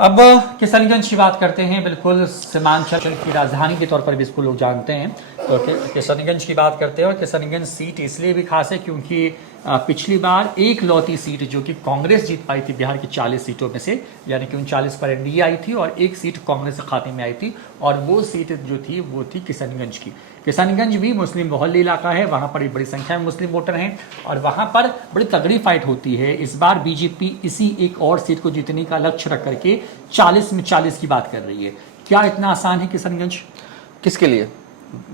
अब किशनगंज की बात करते हैं। बिल्कुल सीमांचल की राजधानी के तौर पर भी इसको लोग जानते हैं। तो किशनगंज की बात करते हैं और किशनगंज सीट इसलिए भी खास है क्योंकि पिछली बार एक लौती सीट जो कि कांग्रेस जीत पाई थी बिहार की 40 सीटों में से, यानी कि 39 पर एनडीए आई थी और एक सीट कांग्रेस के खाते में आई थी और वो सीट जो थी वो थी किशनगंज की। किशनगंज भी मुस्लिम बहुल इलाका है, वहाँ पर बड़ी संख्या में मुस्लिम वोटर हैं और वहाँ पर बड़ी तगड़ी फाइट होती है। इस बार बीजेपी इसी एक और सीट को जीतने का लक्ष्य रख करके 40 में 40 की बात कर रही है। क्या इतना आसान है किशनगंज? किसके लिए?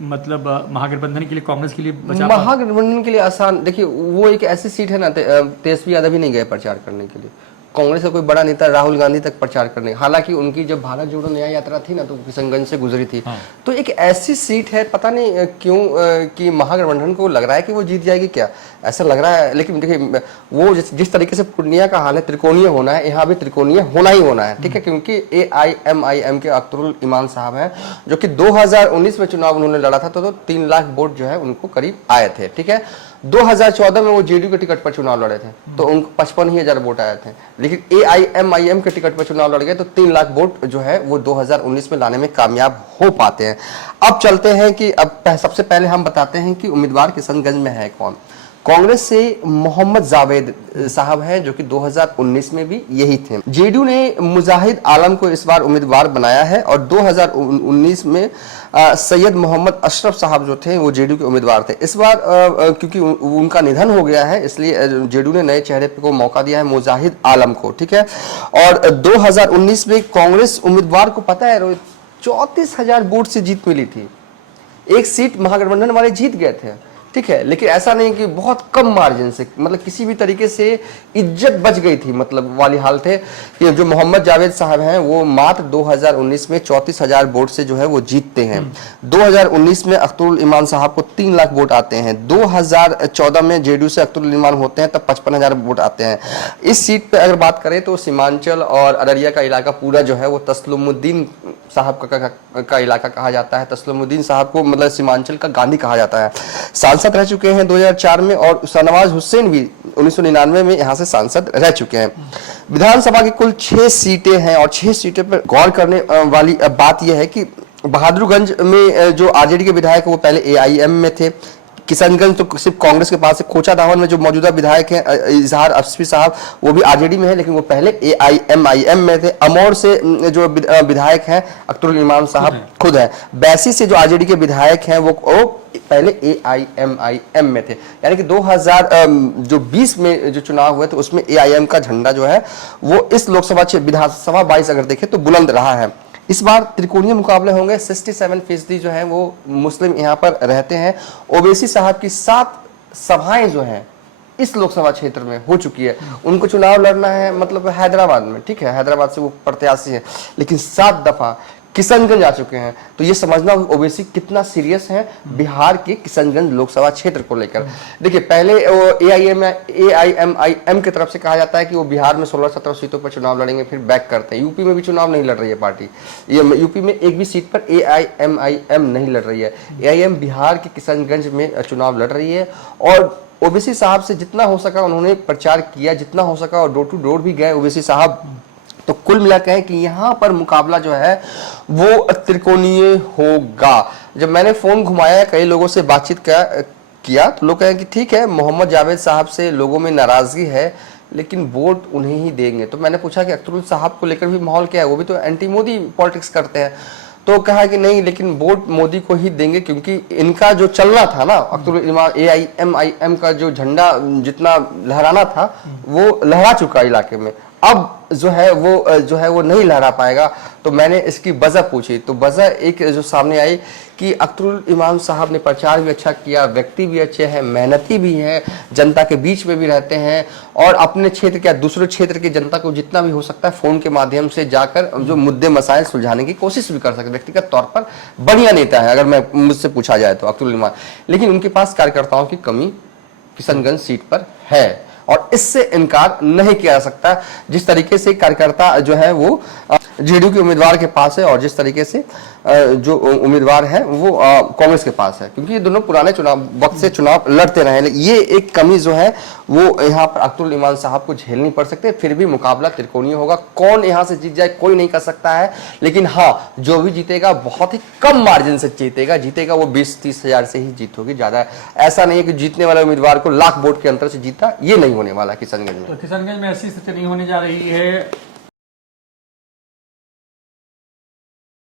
मतलब महागठबंधन के लिए, कांग्रेस के लिए? महागठबंधन के लिए आसान, देखिए वो एक ऐसी सीट है ना, तेजस्वी यादव ही नहीं गए प्रचार करने के लिए। कांग्रेस का कोई बड़ा नेता राहुल गांधी तक प्रचार करने, हालांकि उनकी जब भारत जोड़ो न्याय यात्रा थी ना तो किशनगंज से गुजरी थी। हाँ। तो एक ऐसी सीट है, पता नहीं क्यों कि महागठबंधन को लग रहा है कि वो जीत जाएगी, क्या ऐसा लग रहा है। लेकिन देखिए वो जिस तरीके से पूर्णिया का हाल है, त्रिकोणीय होना है, यहाँ भी त्रिकोणीय होना ही होना है, ठीक है। क्योंकि AIMIM के अख्तरुल इमान साहब हैं जो कि 2019 में चुनाव उन्होंने लड़ा था तो 3 लाख वोट जो है उनको करीब आए थे, ठीक है। 2014 में वो जेडीयू के टिकट पर चुनाव लड़े थे तो उनको 55,000 वोट आए थे, लेकिन AIMIM के टिकट पर चुनाव लड़ गए तो 3 लाख वोट जो है वो 2019 में लाने में कामयाब हो पाते हैं। अब चलते हैं कि अब सबसे पहले हम बताते हैं कि उम्मीदवार किशनगंज में है कौन। कांग्रेस से मोहम्मद जावेद साहब हैं जो कि 2019 में भी यही थे। जेडीयू ने मुजाहिद आलम को इस बार उम्मीदवार बनाया है और 2019 में सैयद मोहम्मद अशरफ साहब जो थे वो जेडीयू के उम्मीदवार थे। इस बार क्योंकि उनका निधन हो गया है इसलिए जेडीयू ने नए चेहरे को मौका दिया है, मुजाहिद आलम को, ठीक है। और 2019 में कांग्रेस उम्मीदवार को पता है 34,000 वोट से जीत मिली थी। एक सीट महागठबंधन वाले जीत गए थे, ठीक है, लेकिन ऐसा नहीं कि बहुत कम मार्जिन से, मतलब किसी भी तरीके से इज्जत बच गई थी, मतलब वाली हाल थे कि जो मोहम्मद जावेद साहब हैं वो मात्र 2019 में 34,000 वोट से जो है वो जीतते हैं। 2019 में अख्तरुल इमान साहब को 3 लाख वोट आते हैं। 2014 में जेडीयू से अख्तरुल इमान होते हैं तब 55,000 वोट आते हैं। इस सीट पे अगर बात करें तो सीमांचल और अररिया का इलाका पूरा जो है वो तस्लीमुद्दीन साहब का इलाका कहा जाता है। तस्लीमुद्दीन साहब को मतलब सीमांचल का गांधी कहा जाता है। सांसद रह चुके हैं 2004 में और शहनवाज हुसैन भी 1999 में यहाँ से सांसद रह चुके हैं। विधानसभा की कुल 6 सीटें हैं और 6 सीटें पर गौर करने वाली बात यह है कि बहादुरगंज में जो आरजेडी के विधायक है वो पहले AIM में थे। किशनगंज तो सिर्फ कांग्रेस के पास है। खोचा दावन में जो मौजूदा विधायक हैं इजहार अफसफी साहब वो भी आरजेडी में है लेकिन वो पहले AIMIM में थे। अमौर से जो विधायक हैं अख्तरुल इमाम साहब खुद है। बैसी से जो आरजेडी के विधायक हैं वो पहले AIMIM में थे। यानी कि 2020 में जो चुनाव हुए थे उसमें AIM का झंडा जो है वो इस लोकसभा विधानसभा 22 अगर देखें तो बुलंद रहा है। इस बार त्रिकोणीय मुकाबले होंगे। 67% जो है वो मुस्लिम यहाँ पर रहते हैं। ओवैसी साहब की 7 सभाएं जो हैं इस लोकसभा क्षेत्र में हो चुकी है। उनको चुनाव लड़ना है मतलब हैदराबाद में, ठीक है, हैदराबाद से वो प्रत्याशी हैं, लेकिन 7 दफा किशनगंज आ चुके हैं। तो ये समझना ओवैसी कितना सीरियस है बिहार के किशनगंज लोकसभा क्षेत्र को लेकर। देखिए पहले AIMIM की तरफ से कहा जाता है कि वो बिहार में 16-17 सीटों पर चुनाव लड़ेंगे, फिर बैक करते हैं। यूपी में भी चुनाव नहीं लड़ रही है पार्टी, ये यूपी में एक भी सीट पर AIMIM नहीं लड़ रही है। AIM बिहार के किशनगंज में चुनाव लड़ रही है और ओवैसी साहब से जितना हो सका उन्होंने प्रचार किया, जितना हो सका, और डोर टू डोर भी गए ओवैसी साहब। तो कुल मिलाकर है कि यहाँ पर मुकाबला जो है वो त्रिकोणीय होगा। जब मैंने फोन घुमाया, कई लोगों से बातचीत किया तो लोग कहें कि ठीक है मोहम्मद जावेद साहब से लोगों में नाराजगी है लेकिन वोट उन्हें ही देंगे। तो मैंने पूछा कि अख्तरुल साहब को लेकर भी माहौल क्या है, वो भी तो एंटी मोदी पॉलिटिक्स करते हैं। तो कहा कि नहीं, लेकिन वोट मोदी को ही देंगे क्योंकि इनका जो चलना था ना अख्तरुल इमाम AIMIM का जो झंडा जितना लहराना था वो लहरा चुका इलाके में, अब जो है वो नहीं लहरा पाएगा। तो मैंने इसकी वजह पूछी तो वजह एक जो सामने आई कि अख्तरुल इमाम साहब ने प्रचार भी अच्छा किया, व्यक्ति भी अच्छे हैं, मेहनती भी हैं, जनता के बीच में भी रहते हैं और अपने क्षेत्र क्या दूसरे क्षेत्र की जनता को जितना भी हो सकता है फोन के माध्यम से जाकर जो मुद्दे मसाइल सुलझाने की कोशिश भी कर सकते। व्यक्तिगत तौर पर बढ़िया नेता है अगर मुझसे पूछा जाए तो अख्तरुल इमाम, लेकिन उनके पास कार्यकर्ताओं की कमी किशनगंज सीट पर है और इससे इनकार नहीं किया जा सकता। जिस तरीके से कार्यकर्ता जो है वो जेडीयू के उम्मीदवार के पास है और जिस तरीके से जो उम्मीदवार है वो कांग्रेस के पास है, क्योंकि ये दोनों पुराने चुनाव वक्त से चुनाव लड़ते रहे। लेकिन ये एक कमी जो है वो यहाँ पर अख्तरुल ईमान साहब को झेलनी पड़ सकती है। फिर भी मुकाबला त्रिकोणीय होगा, कौन यहाँ से जीत जाए कोई नहीं कर सकता है। लेकिन हाँ, जो भी जीतेगा बहुत ही कम मार्जिन से जीतेगा वो 20-30 हजार से ही जीत होगी। ज्यादा ऐसा नहीं है कि जीतने वाले उम्मीदवार को लाख वोट के अंतर से जीता, ये नहीं होने वाला किशनगंज में। तो किशनगंज में ऐसी स्थिति नहीं होने जा रही है